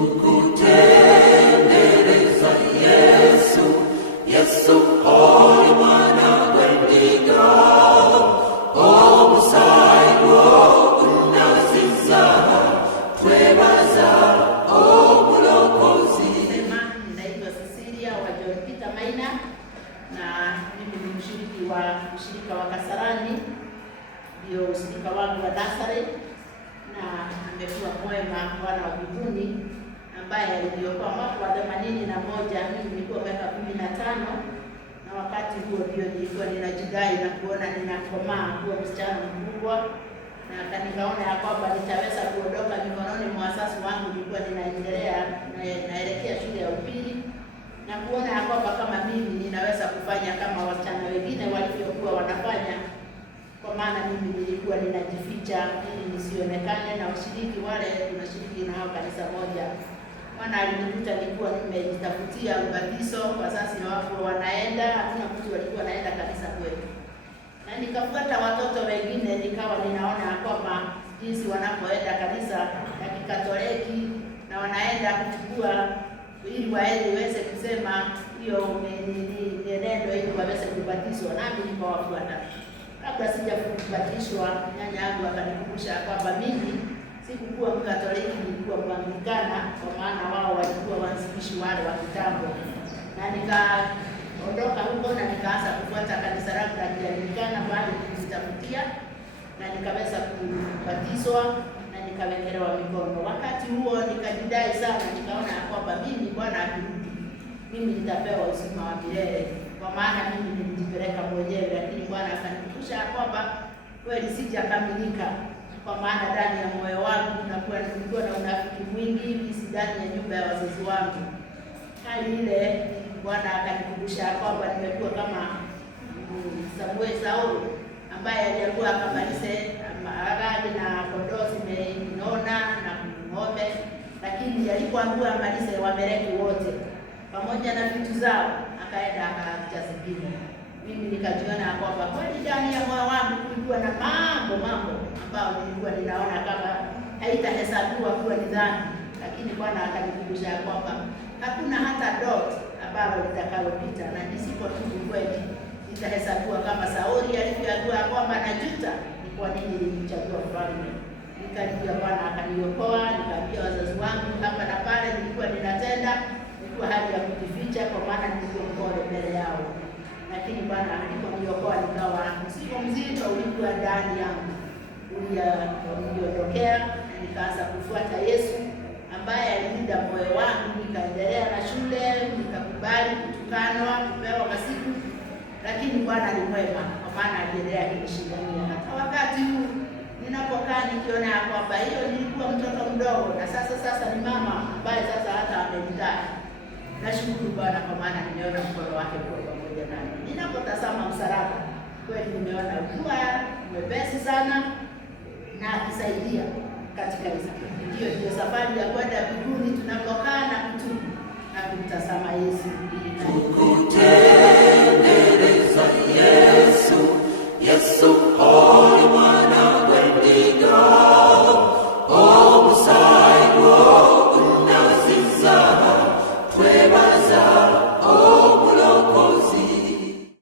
kukutendereza Yesu, Yesu hoi mwana wendiga, omusaigo unaziza, twebaza omulokozi. Ninaitwa Cecilia wa John Peter Maina, na mimi ni mshirika wa Kasarani, ndio ushirika wangu wa Nazareth, na amekuwa mwema Bwana wa mbinguni ambaye alioniokoa mwaka wa 81. Mimi nilikuwa miaka 15, na wakati huo ndio nilikuwa ninajidai na kuona ninakomaa kuwa msichana mkubwa, na nikaona ya kwamba nitaweza kuondoka mikononi mwa wazazi wangu. Nilikuwa naelekea shule ya upili, na kuona ya kwamba kama mimi ninaweza kufanya kama wasichana wengine walivyokuwa wanafanya, kwa maana mimi nilikuwa ninajificha ili nisionekane na ushiriki wale tunashiriki nao kanisa moja. Maana alinikuta nilikuwa nimejitafutia ubatizo, wazazi wako wanaenda, hakuna mtu alikuwa anaenda kanisa kwetu, na nikafuata watoto wengine, nikawa ninaona kwamba jinsi wanapoenda kanisa ya Kikatoliki na wanaenda kuchukua ili waweze kusema hiyo ni neno ili waweze kubatizwa, nami nikawafuata. Kabla sijabatizwa, nyanya yangu akanikumbusha kwamba mimi sikuwa Mkatoliki, nilikuwa Mwanglikana, kwa maana wao walikuwa waanzilishi wale wa kitambo. Na nikaondoka huko na nikaanza kufuata kanisa langu la Kianglikana bali kujitafutia, na nikaweza kubatizwa na nikawekelewa mikono. Wakati huo nikajidai sana, nikaona kwamba mimi Bwana akirudi mimi nitapewa uzima wa milele, kwa maana mimi nilijipeleka mwenyewe. Lakini Bwana akanikumbusha kwamba kweli sijakamilika, kwa maana ndani ya moyo wangu nilikuwa na unafiki mwingi hivi, si ndani ya nyumba ya wazazi wangu. Hali ile Bwana akanikumbusha kwamba nimekuwa kama Sauli ambaye alikuwa akamalize agadi na kondoo zimenona na ng'ombe, lakini alipoambiwa amalize Wameleki wote pamoja na vitu zao, akaenda akaacha zingine. Mimi nikajiona kwamba kweli ndani ya moyo wangu kulikuwa na mambo ambayo nilikuwa ninaona kama haitahesabiwa kuwa ni dhambi, lakini Bwana akanikumbusha kwamba hakuna hata dot ambalo litakalopita, na nisipotubu kweli itahesabiwa kama Sauli alivyoambiwa kwamba najuta ni kwa nini nilimchagua mfalme. Nikalia, Bwana akaniokoa. Nikaambia wazazi wangu hapa na pale nilikuwa ninatenda, nilikuwa hali ya kujificha, kwa maana nilikuwa mpole mbele yao. Lakini Bwana aliponiokoa, nikawa mzigo mzito ulikuwa ndani yangu uliondokea, na nikaanza kufuata Yesu ambaye alilinda moyo wangu. Nikaendelea na shule, nikakubali kutukanwa, kupewa masiku, lakini Bwana ni mwema, kwa maana aliendelea kunishindania. Hata wakati huu ninapokaa nikiona kwamba hiyo nilikuwa mtoto mdogo, na sasa ni mama ambaye sasa hata amenitaka, nashukuru Bwana, kwa maana nimeona mkono wake kwa pamoja nami. Ninapotazama msalaba, kweli nimeona ukiwa mwepesi sana na akisaidia katika hiyo safari ya kwenda mbinguni, tunapokaa na kutubu na kumtazama Yesu.